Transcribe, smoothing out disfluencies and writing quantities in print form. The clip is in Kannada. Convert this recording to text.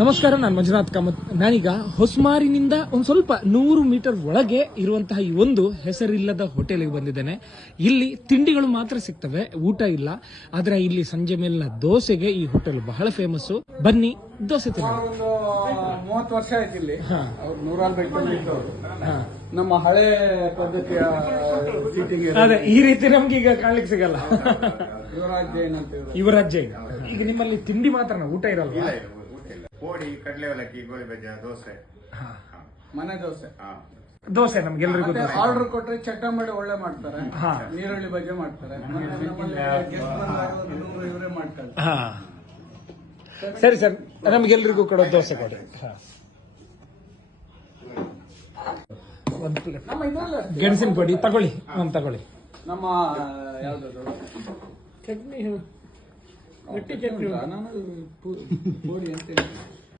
ನಮಸ್ಕಾರ, ನಾನು ಮಂಜುನಾಥ್ ಕಾಮತ್. ನಾನೀಗ ಹೊಸಮಾರಿನಿಂದ ಒಂದು ಸ್ವಲ್ಪ 100 ಮೀಟರ್ ಒಳಗೆ ಇರುವಂತಹ ಈ ಒಂದು ಹೆಸರಿಲ್ಲದ ಹೋಟೆಲ್ಗೆ ಬಂದಿದ್ದೇನೆ. ಇಲ್ಲಿ ತಿಂಡಿಗಳು ಮಾತ್ರ ಸಿಗ್ತವೆ, ಊಟ ಇಲ್ಲ. ಆದ್ರೆ ಇಲ್ಲಿ ಸಂಜೆ ಮೇಲಿನ ದೋಸೆಗೆ ಈ ಹೋಟೆಲ್ ಬಹಳ ಫೇಮಸ್. ಬನ್ನಿ ದೋಸೆ ತಿನ್ನೋಣ. 30 ವರ್ಷ ಆಯ್ತು ಇಲ್ಲಿ. ಅವ್ರು 140 ನಮ್ಮ ಹಳೆ ಪದ್ಧತಿಯ ಸೀಟಿಂಗ್. ಅದೇ ಈ ರೀತಿ ನಮ್ಗೆ ಈಗ ಕಾಣ್ಲಿಕ್ಕೆ ಸಿಗಲ್ಲ. ಯುವರಾಜ್ ಜೈನ್ ಅಂತ ಯುವರಾಜ್ ಜೈನ್. ಈಗ ನಿಮ್ಮಲ್ಲಿ ತಿಂಡಿ ಮಾತ್ರ, ಊಟ ಇರಲ್ಲ? ಪೋಡಿ, ಕಡಲೆ ಅವಲಕ್ಕಿ, ಗೋಳಿ ಬಜ್ಜ, ದೋಸೆ, ಮನೆ ದೋಸೆ. ದೋಸೆ ನಮ್ಗೆಲ್ರಿಗೂ ಆರ್ಡರ್ ಕೊಟ್ರೆ ಚಟ್ಟ ಮಾಡಿ ಒಳ್ಳೆ ಮಾಡ್ತಾರೆ. ನೀರುಳ್ಳಿ ಬಜ್ಜೆ ಮಾಡ್ತಾರೆ, ಇವರೇ ಮಾಡ್ತಾರೆ. ಸರಿ ಸರ್, ನಮ್ಗೆಲ್ರಿಗೂ ಕೊಡೋ ದೋಸೆ ಕೊಡಿ. ಒಂದು ಪ್ಲೇಟ್ ಗೆಣಸಿನ ಪುಡಿ ತಗೊಳ್ಳಿ. ತಗೊಳ್ಳಿ. ನಮ್ಮ ಯಾವ್ದು ಚಟ್ನಿ, ಗಟ್ಟಿ ಚಟ್ನಿ ನಾನು ಪೋಡಿ ಅಂತ